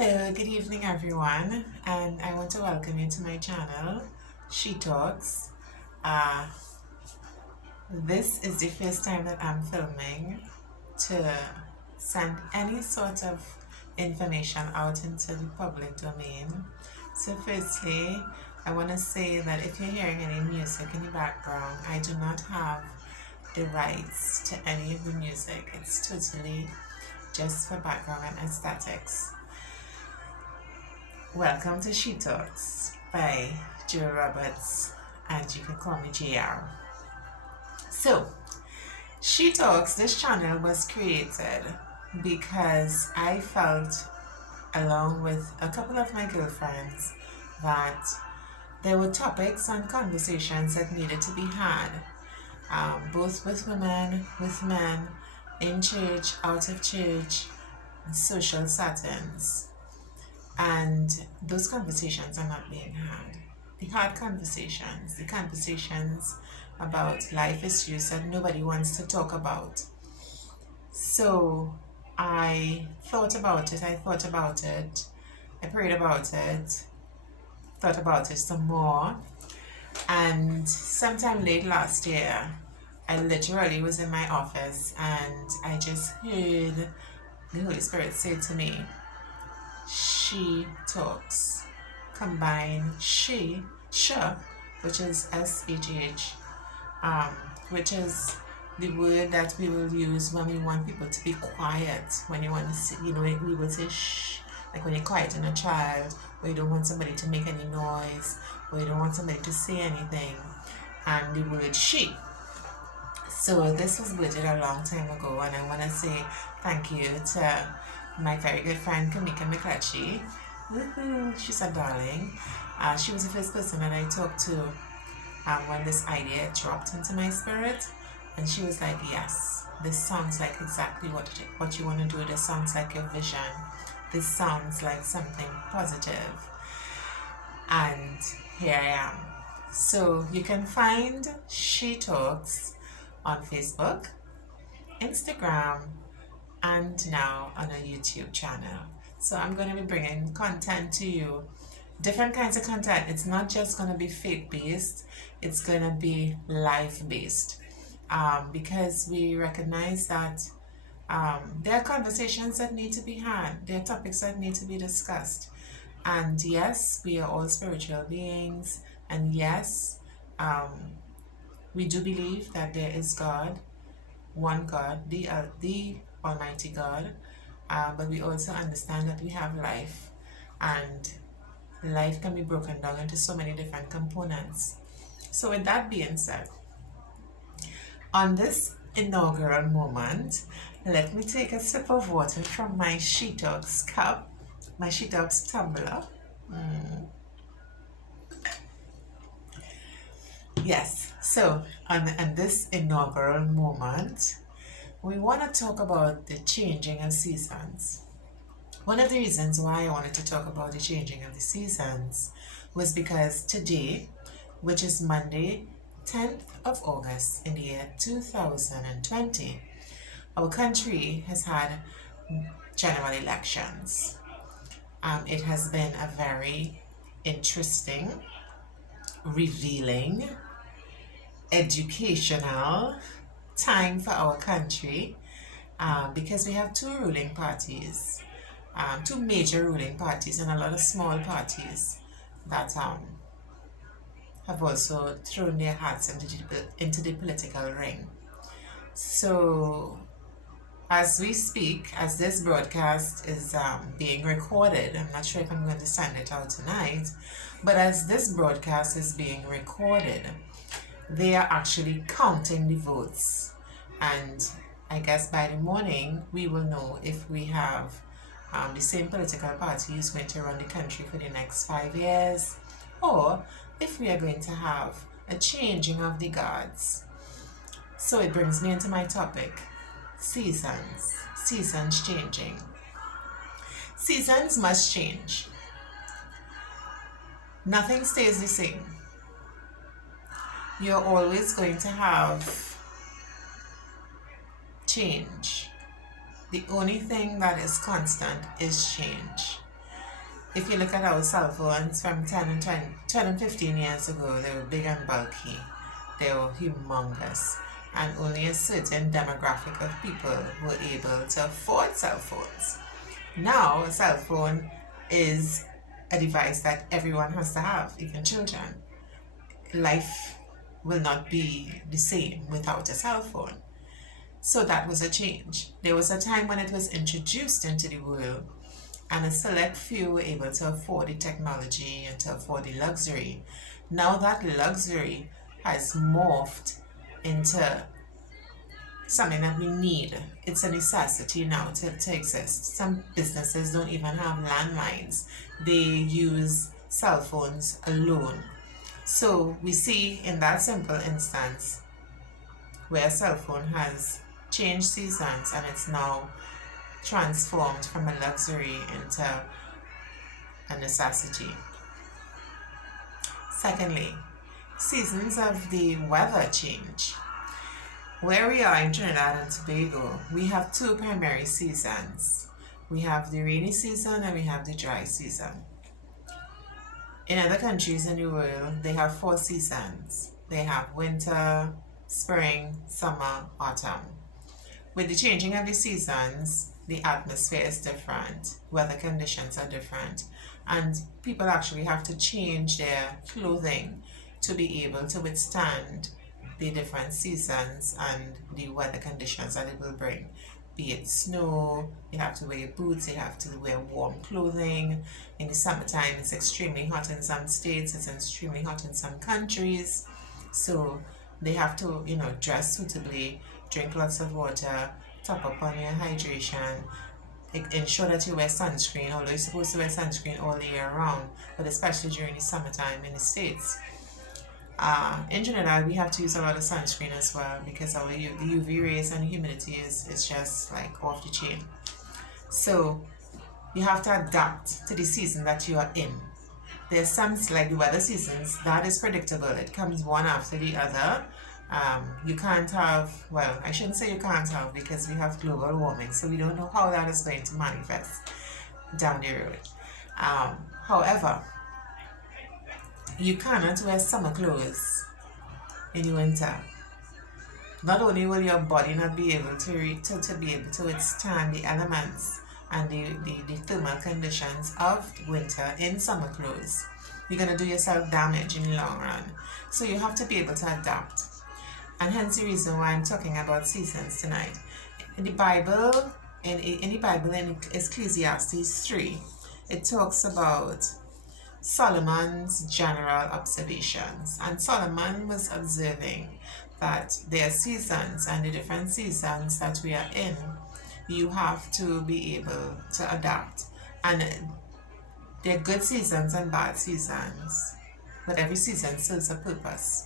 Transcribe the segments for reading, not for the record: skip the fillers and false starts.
Hello, good evening, everyone, and I want to welcome you to my channel, She Talks. Uh, this is the first time that I'm filming to send any sort of information out into the public domain. So, firstly, I want to say that if you're hearing any music in the background, I do not have the rights to any of the music. It's totally just for background and aesthetics. Welcome to She Talks by Joe Roberts, and you can call me JR. So, She Talks, this channel was created because I felt, along with a couple of my girlfriends, that there were topics and conversations that needed to be had, both with women, with men, in church, out of church, in social settings. And those conversations are not being had. The hard conversations, the conversations about life issues that nobody wants to talk about. So I thought about it, I prayed about it, thought about it some more. And sometime late last year, I literally was in my office and I just heard the Holy Spirit say to me, She Talks. Combine which is SHH, which is the word that we will use when we want people to be quiet. When you want to say, we will say shh, like when you're quieting a child, or you don't want somebody to make any noise, or you don't want somebody to say anything, and the word she. So this was blurted a long time ago, and I want to say thank you to my very good friend Kamika McClatchy. She's a darling. She was the first person that I talked to when this idea dropped into my spirit, and she was like, yes, this sounds like exactly what you want to do. This sounds like your vision. This sounds like something positive. And here I am. So you can find She Talks on Facebook, Instagram, and now on a YouTube channel. So I'm going to be bringing content to you, different kinds of content. It's not just going to be faith based, it's going to be life based, because we recognize that there are conversations that need to be had, there are topics that need to be discussed. And yes, we are all spiritual beings, and yes, we do believe that there is God, one God, the Almighty God, but we also understand that we have life, and life can be broken down into so many different components. So with that being said, on this inaugural moment, let me take a sip of water from my She Talks cup, my She Talks tumbler. Yes, so on this inaugural moment, we want to talk about the changing of seasons. One of the reasons why I wanted to talk about the changing of the seasons was because today, which is Monday, 10th of August in the year 2020, our country has had general elections. It has been a very interesting, revealing, educational time for our country, because we have two ruling parties, two major ruling parties, and a lot of small parties that have also thrown their hats into the political ring. So, as we speak, as this broadcast is being recorded, I'm not sure if I'm going to send it out tonight, but as this broadcast is being recorded, they are actually counting the votes. And I guess by the morning, we will know if we have the same political party is going to run the country for the next 5 years, or if we are going to have a changing of the guards. So it brings me into my topic, seasons changing. Seasons must change. Nothing stays the same. You're always going to have change. The only thing that is constant is change. if you look at our cell phones from 10 and 20, 10 and 15 years ago, they were big and bulky. They were humongous. And only a certain demographic of people were able to afford cell phones. Now, a cell phone is a device that everyone has to have, even children. Life will not be the same without a cell phone. So that was a change. There was a time when it was introduced into the world, and a select few were able to afford the technology and to afford the luxury. Now that luxury has morphed into something that we need. It's a necessity now to exist. Some businesses don't even have landlines. They use cell phones alone. So we see in that simple instance where a cell phone has changed seasons and it's now transformed from a luxury into a necessity. Secondly, seasons of the weather change. Where we are in Trinidad and Tobago, we have two primary seasons. We have the rainy season and we have the dry season. In other countries in the world, they have 4 seasons. They have winter, spring, summer, autumn. With the changing of the seasons, the atmosphere is different, weather conditions are different, and people actually have to change their clothing to be able to withstand the different seasons and the weather conditions that it will bring. Be it snow, you have to wear boots, you have to wear warm clothing. In the summertime, it's extremely hot in some states, it's extremely hot in some countries. So they have to, dress suitably, drink lots of water, top up on your hydration, ensure that you wear sunscreen, although you're supposed to wear sunscreen all year round, but especially during the summertime in the States. In Trinidad, we have to use a lot of sunscreen as well because the UV rays and humidity is just like off the chain. So you have to adapt to the season that you are in. There's some, like the weather seasons, that is predictable. It comes one after the other. You can't have, well, I shouldn't say you can't have because we have global warming, so we don't know how that is going to manifest down the road. However, you cannot wear summer clothes in the winter. Not only will your body not be able to be able to withstand the elements and the thermal conditions of winter in summer clothes, you're going to do yourself damage in the long run. So you have to be able to adapt. And hence the reason why I'm talking about seasons tonight. In the Bible, in Ecclesiastes 3, it talks about Solomon's general observations. And Solomon was observing that there are seasons, and the different seasons that we are in, you have to be able to adapt. And there are good seasons and bad seasons, but every season serves a purpose.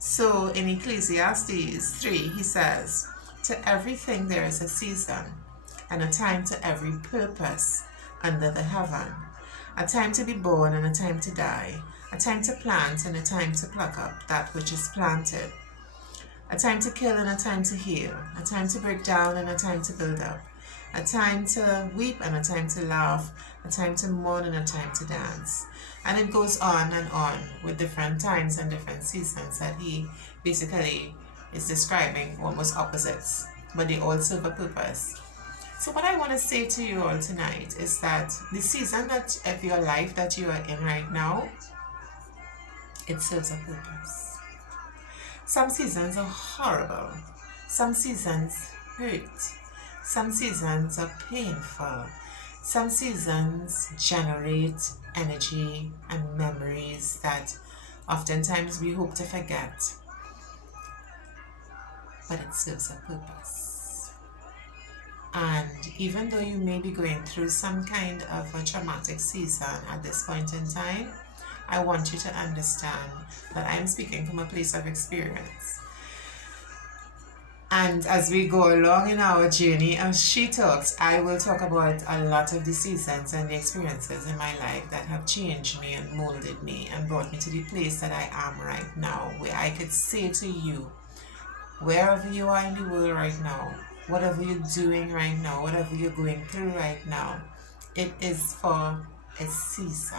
So in Ecclesiastes 3, he says, "To everything there is a season, and a time to every purpose under the heaven. A time to be born and a time to die, a time to plant and a time to pluck up that which is planted, a time to kill and a time to heal, a time to break down and a time to build up, a time to weep and a time to laugh, a time to mourn and a time to dance." And it goes on and on with different times and different seasons that he basically is describing almost opposites, but they all serve a purpose. So what I want to say to you all tonight is that the season of your life that you are in right now, it serves a purpose. Some seasons are horrible. Some seasons hurt. Some seasons are painful. Some seasons generate energy and memories that oftentimes we hope to forget. But it serves a purpose. And even though you may be going through some kind of a traumatic season at this point in time, I want you to understand that I'm speaking from a place of experience. And as we go along in our journey, as she talks, I will talk about a lot of the seasons and the experiences in my life that have changed me and molded me and brought me to the place that I am right now, where I could say to you, wherever you are in the world right now, whatever you're doing right now, whatever you're going through right now, it is for a season.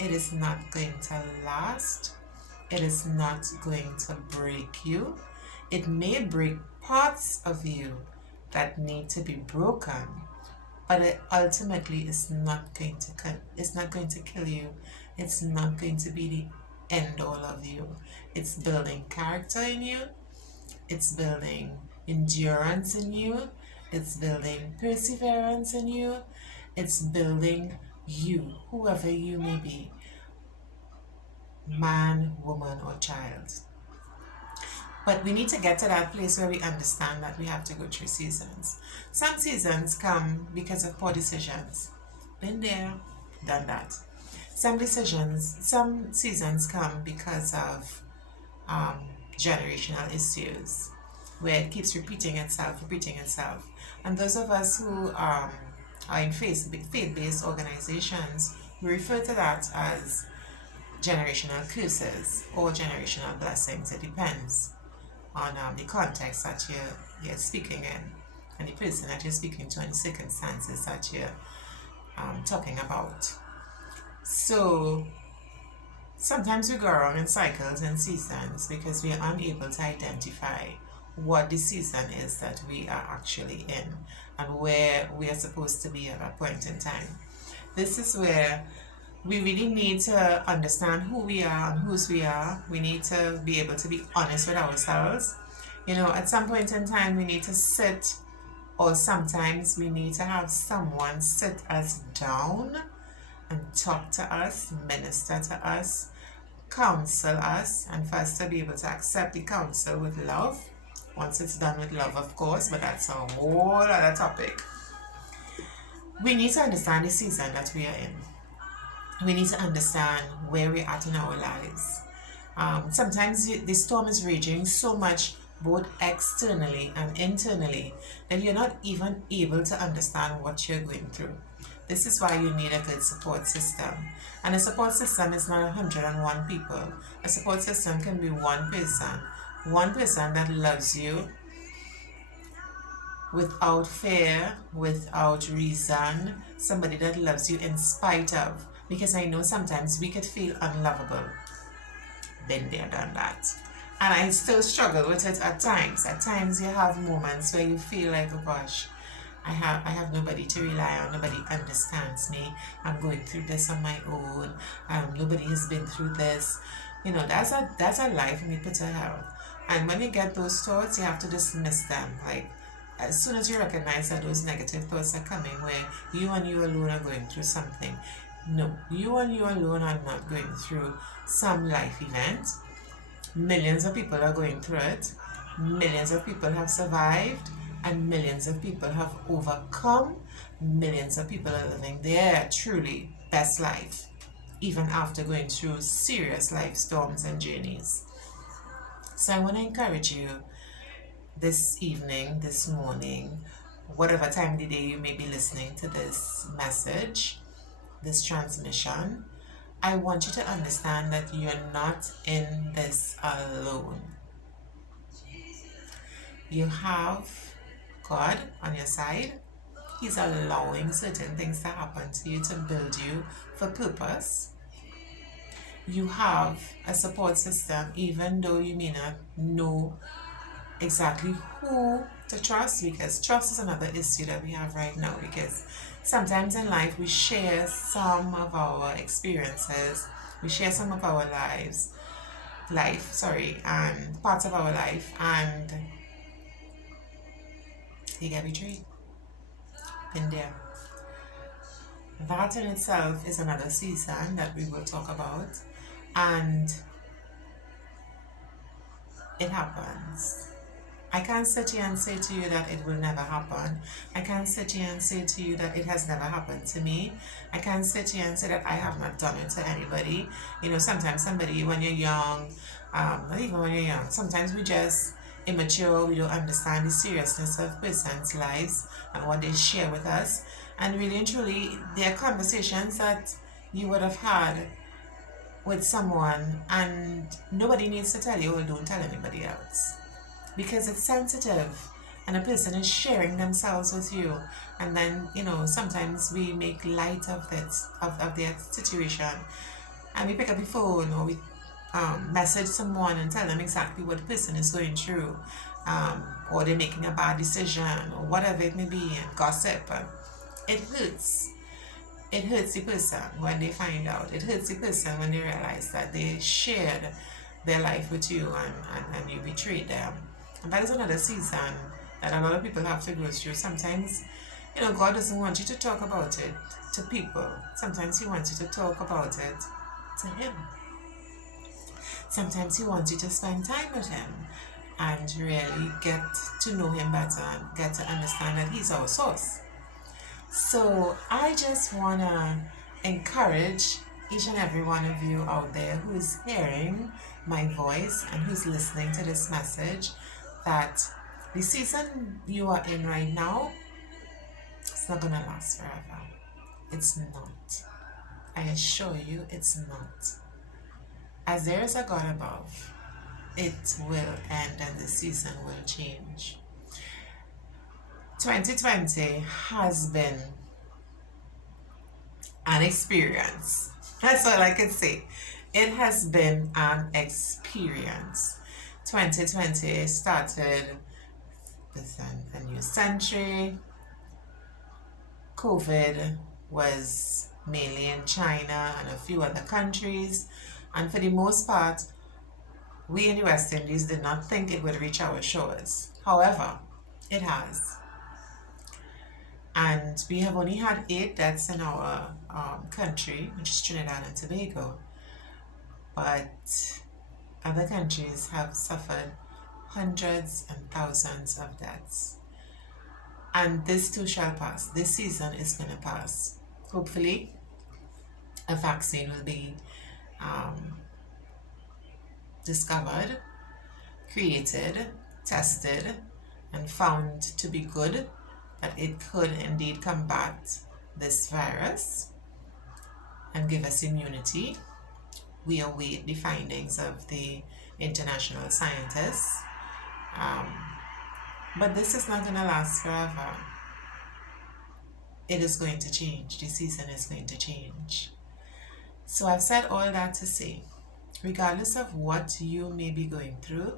It is not going to last. It is not going to break you. It may break parts of you that need to be broken, but it ultimately is not going to it's not going to kill you. It's not going to be the end all of you. It's building character in you. It's building endurance in you. It's building perseverance in you. It's building you, whoever you may be, man, woman, or child. But we need to get to that place where we understand that we have to go through seasons. Some seasons come because of poor decisions. Been there, done that. Some seasons come because of generational issues, where it keeps repeating itself. And those of us who are in faith-based organizations, we refer to that as generational curses or generational blessings. It depends on the context that you're speaking in, and the person that you're speaking to, and the circumstances that you're talking about. So sometimes we go around in cycles and seasons because we are unable to identify what the season is that we are actually in and where we are supposed to be at a point in time. This is where we really need to understand who we are and whose we are. We need to be able to be honest with ourselves. At some point in time, we need to sit, or sometimes we need to have someone sit us down and talk to us, minister to us, counsel us, and for us to be able to accept the counsel with love. Once it's done with love, of course, but that's a whole other topic. We need to understand the season that we are in. We need to understand where we're at in our lives. Sometimes the storm is raging so much, both externally and internally, that you're not even able to understand what you're going through. This is why you need a good support system. And a support system is not 101 people. A support system can be one person that loves you without fear, without reason, somebody that loves you in spite of. Because I know sometimes we could feel unlovable. Been there, done that. And I still struggle with it at times. At times you have moments where you feel like, oh gosh, I have nobody to rely on. Nobody understands me. I'm going through this on my own. Nobody has been through this. That's a life in the pit of hell. And when you get those thoughts, you have to dismiss them. Like, as soon as you recognize that those negative thoughts are coming, where you and you alone are going through something. No, you and you alone are not going through some life event. Millions of people are going through it. Millions of people have survived, and millions of people have overcome. Millions of people are living their truly best life, even after going through serious life storms and journeys. So I want to encourage you this evening, this morning, whatever time of the day you may be listening to this message, this transmission, I want you to understand that you're not in this alone. You have God on your side. He's allowing certain things to happen to you to build you for purpose. You have a support system, even though you may not know exactly who to trust, because trust is another issue that we have right now, because sometimes in life we share some of our experiences, we share some of our and parts of our life, and you get betrayed. Been there. That in itself is another season that we will talk about, and it happens. I can't sit here and say to you that it will never happen. I can't sit here and say to you that it has never happened to me. I can't sit here and say that I have not done it to anybody. Sometimes somebody, when you're young, not even when you're young, sometimes we just immature, we don't understand the seriousness of person's lives and what they share with us. And really and truly, there are conversations that you would have had with someone, and nobody needs to tell you, or don't tell anybody else. Because it's sensitive. and a person is sharing themselves with you, and then sometimes we make light of this of their situation, and we pick up the phone, or we message someone and tell them exactly what the person is going through, or they're making a bad decision, or whatever it may be, and gossip. It hurts. It hurts the person when they find out. It hurts the person when they realize that they shared their life with you, and you betrayed them. And that is another season that a lot of people have to go through. Sometimes, God doesn't want you to talk about it to people. Sometimes He wants you to talk about it to Him. Sometimes He wants you to spend time with Him and really get to know Him better and get to understand that He's our source. So I just want to encourage each and every one of you out there who is hearing my voice and who's listening to this message, that the season you are in right now, it's not going to last forever. It's not. I assure you, it's not. As there is a God above, it will end and the season will change. 2020 has been an experience. That's all I can say. It has been an experience. 2020 started with a new century. COVID was mainly in China and a few other countries. And for the most part, we in the West Indies did not think it would reach our shores. However, it has. And we have only had 8 deaths in our country, which is Trinidad and Tobago. But other countries have suffered hundreds and thousands of deaths. And this too shall pass. This season is going to pass. Hopefully, a vaccine will be discovered, created, tested, and found to be good, that it could indeed combat this virus and give us immunity. We await the findings of the international scientists. But this is not going to last forever. It is going to change. The season is going to change. So I've said all that to say, regardless of what you may be going through,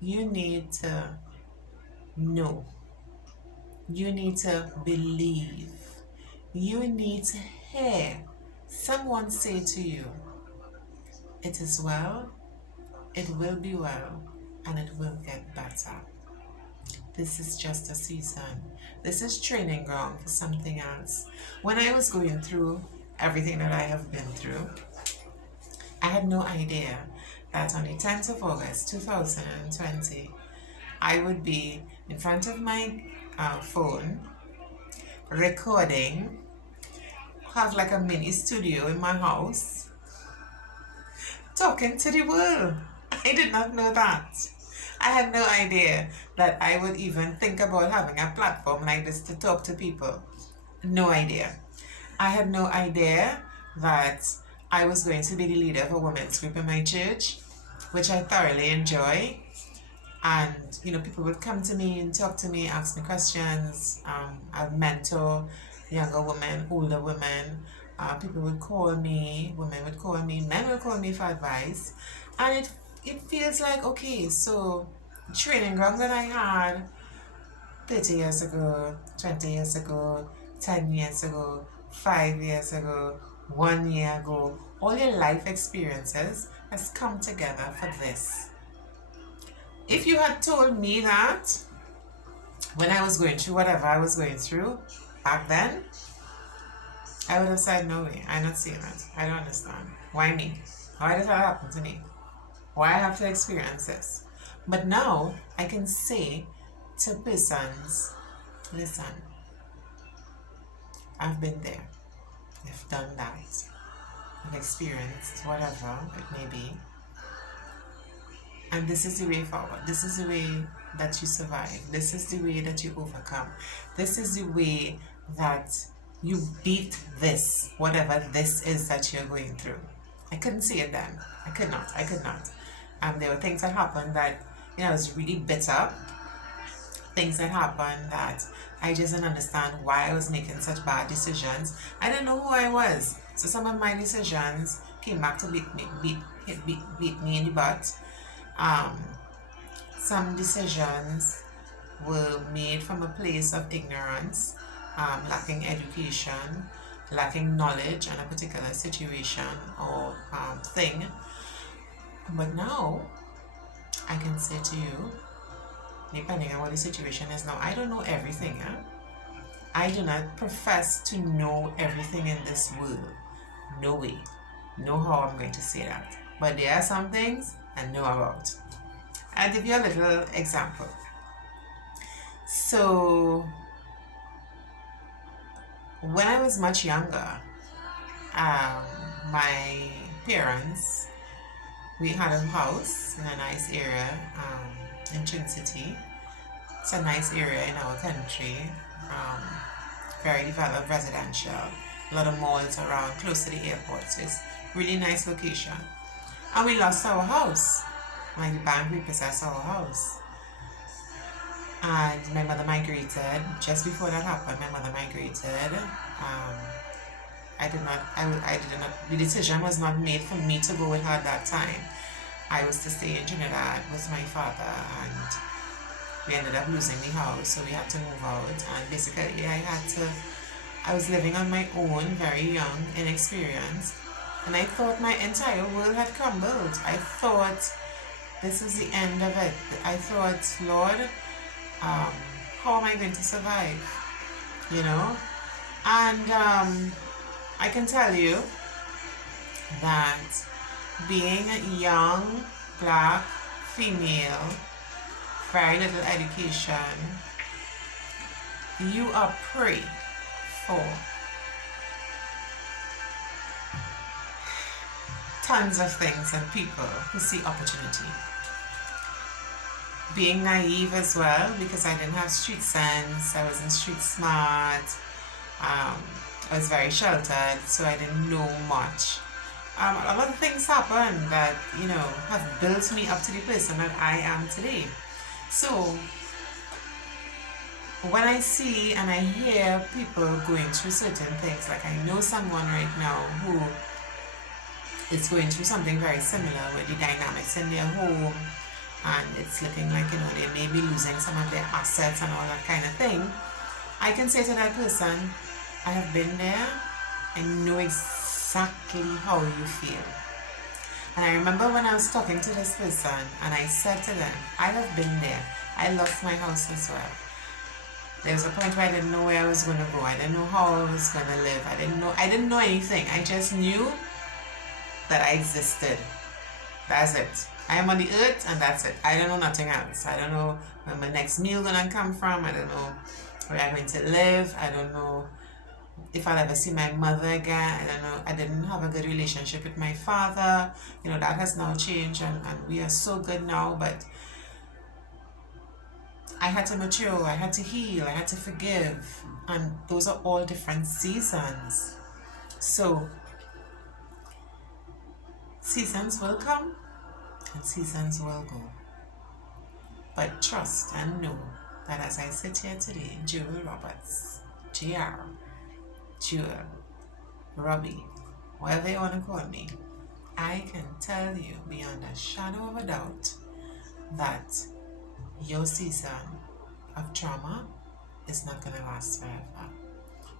you need to know. You need to believe. You need to hear someone say to you, it is well, it will be well, and it will get better. This is just a season. This is training ground for something else. When I was going through everything that I have been through, I had no idea that on the 10th of August 2020, I would be in front of my phone, recording, have like a mini studio in my house, talking to the world. I did not know that. I had no idea that I would even think about having a platform like this to talk to people. No idea. I had no idea that I was going to be the leader of a women's group in my church, which I thoroughly enjoy. And, people would come to me and talk to me, ask me questions. I mentor younger women, older women. People would call me, women would call me, men would call me for advice. And it feels like, okay, so training ground that I had 30 years ago, 20 years ago, 10 years ago, 5 years ago, 1 year ago, all your life experiences has come together for this. If you had told me that when I was going through whatever I was going through back then, I would have said, no way, I'm not seeing it. I don't understand. Why me? Why did that happen to me? Why I have to experience this? But now I can say to persons, listen, I've been there. I've done that. I've experienced whatever it may be. And this is the way forward. This is the way that you survive. This is the way that you overcome. This is the way that you beat this, whatever this is that you're going through. I couldn't see it then. I could not. There were things that happened that, I was really bitter. things that happened that I just didn't understand why I was making such bad decisions. I didn't know who I was. So some of my decisions came back to beat me in the butt. Um, some decisions were made from a place of ignorance, lacking education, lacking knowledge on a particular situation or thing. But now I can say to you, depending on what the situation is now, I don't know everything. I do not profess to know everything in this world. No way. No how I'm going to say that. But there are some things I know about. I'll give you a little example. So, when I was much younger, my parents, we had a house in a nice area in Chin City. It's a nice area in our country, very developed residential, a lot of malls around, close to the airport, so it's really nice location. And we lost our house. My bank repossessed our house. And my mother migrated. Just before that happened, my mother migrated. I did not, the decision was not made for me to go with her at that time. I was to stay in Trinidad with my father, and we ended up losing the house, so we had to move out. And basically, I was living on my own, very young, inexperienced, and I thought my entire world had crumbled. I thought this is the end of it. I thought, Lord, how am I going to survive? You know? And I can tell you that being a young black female, very little education, you are prey for tons of things and people who see opportunity. Being naive as well, because I didn't have street sense, I wasn't street smart, I was very sheltered, so I didn't know much. A lot of things happened that, have built me up to the person that I am today. So, when I see and I hear people going through certain things, like I know someone right now who is going through something very similar with the dynamics in their home, and it's looking like, they may be losing some of their assets and all that kind of thing, I can say to that person, I have been there, I know exactly how you feel. And I remember when I was talking to this person and I said to them, I have been there. I lost my house as well. There was a point where I didn't know where I was going to go. I didn't know how I was going to live. I didn't know anything. I just knew that I existed. That's it. I am on the earth and that's it. I don't know nothing else. I don't know where my next meal gonna come from. I don't know where I'm going to live. I don't know if I'll ever see my mother again. I don't know. I didn't have a good relationship with my father. That has now changed, and we are so good now, but I had to mature, I had to heal, I had to forgive, and those are all different seasons. So, seasons will come and seasons will go. But trust and know that as I sit here today, Jewel Roberts, JR, Jewel, Robbie, whatever you want to call me, I can tell you beyond a shadow of a doubt that your season of trauma is not going to last forever.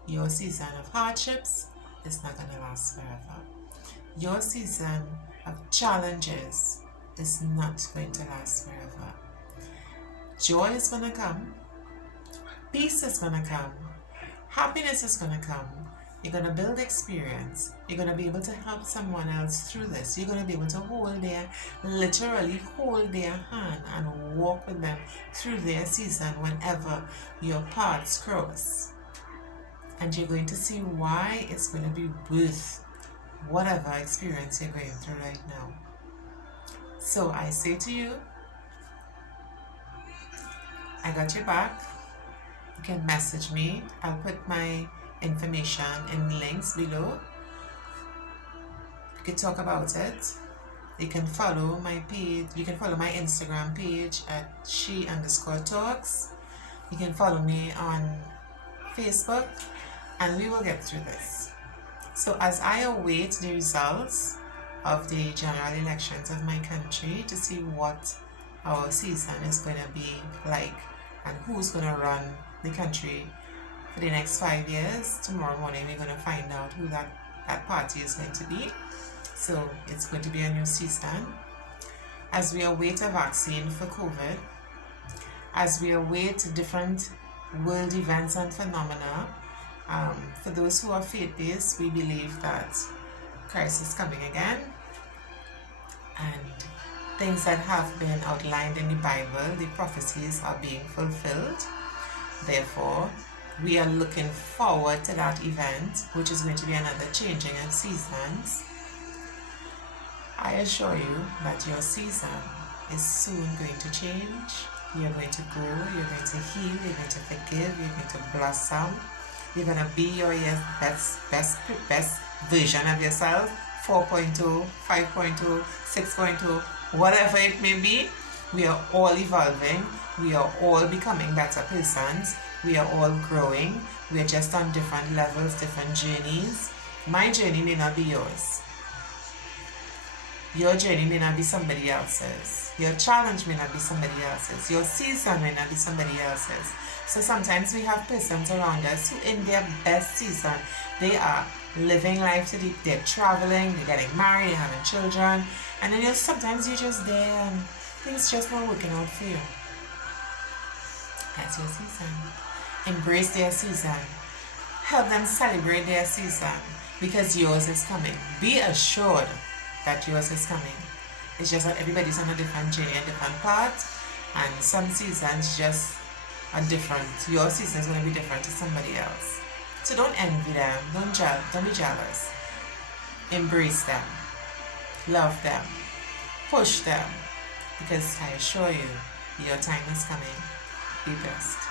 Your season of hardships is not going to last forever. Your season of challenges is not going to last forever. Joy is going to come. Peace is going to come. Happiness is going to come. You're going to build experience. You're going to be able to help someone else through this. You're going to be able to literally hold their hand and walk with them through their season whenever your paths cross. And you're going to see why it's going to be worth whatever experience you're going through right now. So I say to you, I got your back. You can message me. I'll put my information in links below. You can talk about it. You can follow my page. You can follow my Instagram page at she_talks. You can follow me on Facebook, and we will get through this. So as I await the results of the general elections of my country to see what our season is going to be like and who's going to run the country for the next 5 years, tomorrow morning we're going to find out who that party is going to be. So it's going to be a new season. As we await a vaccine for COVID, as we await different world events and phenomena, for those who are faith-based, we believe that Christ is coming again, and things that have been outlined in the Bible, the prophecies are being fulfilled. Therefore, we are looking forward to that event, which is going to be another changing of seasons. I assure you that your season is soon going to change. You're going to grow, you're going to heal, you're going to forgive, you're going to blossom. You're going to be your best version of yourself, 4.0, 5.0, 6.0, whatever it may be. We are all evolving. We are all becoming better persons. We are all growing. We are just on different levels, different journeys. My journey may not be yours. Your journey may not be somebody else's. Your challenge may not be somebody else's. Your season may not be somebody else's. So sometimes we have persons around us who in their best season, they are living life to they're traveling, they're getting married, they're having children. And then sometimes you're just there and things just not working out for you. That's your season. Embrace their season. Help them celebrate their season because yours is coming. Be assured that yours is coming. It's just that everybody's on a different journey, a different path, and some seasons just are different. Your season is going to be different to somebody else. So don't envy them. Don't be jealous. Embrace them. Love them. Push them. Because I assure you, your time is coming. Be blessed.